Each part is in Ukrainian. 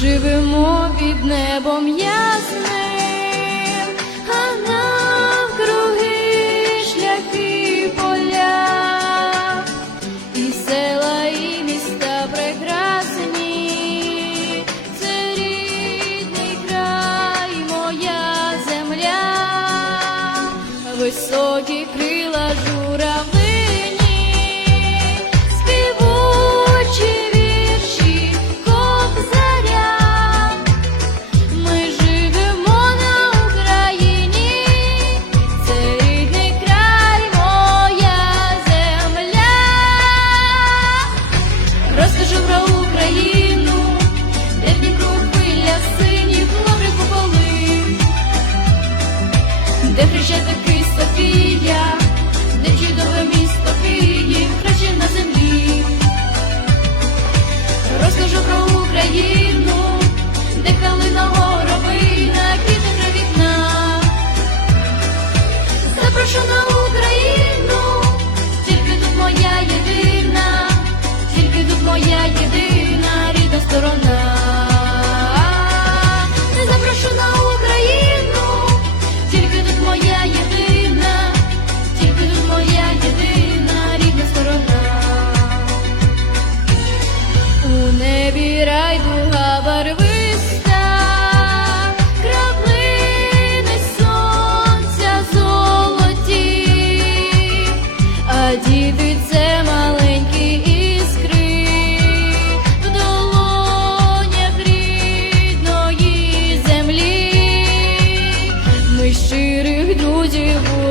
живемо під небом ясним, а навкруги шляхи поля, і села, і міста прекрасні, це рідний край, моя земля, високі крила.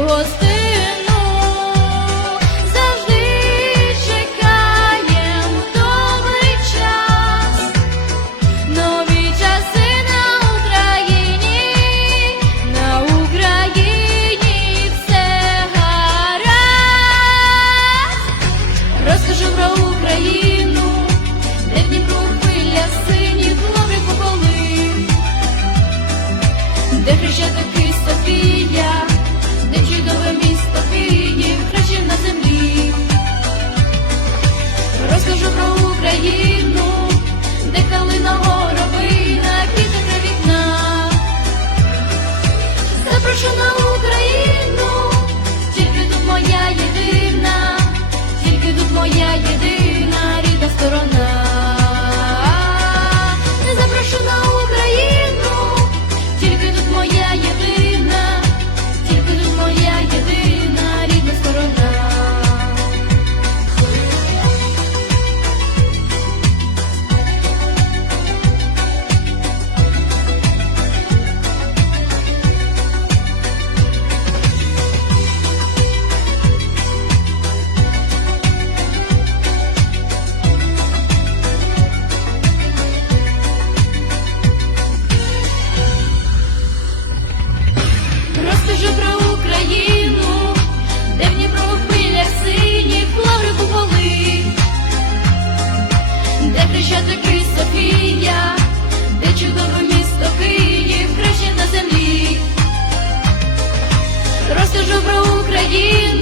was there. країну, де калина горобина піде вікна, запрошена. Україну.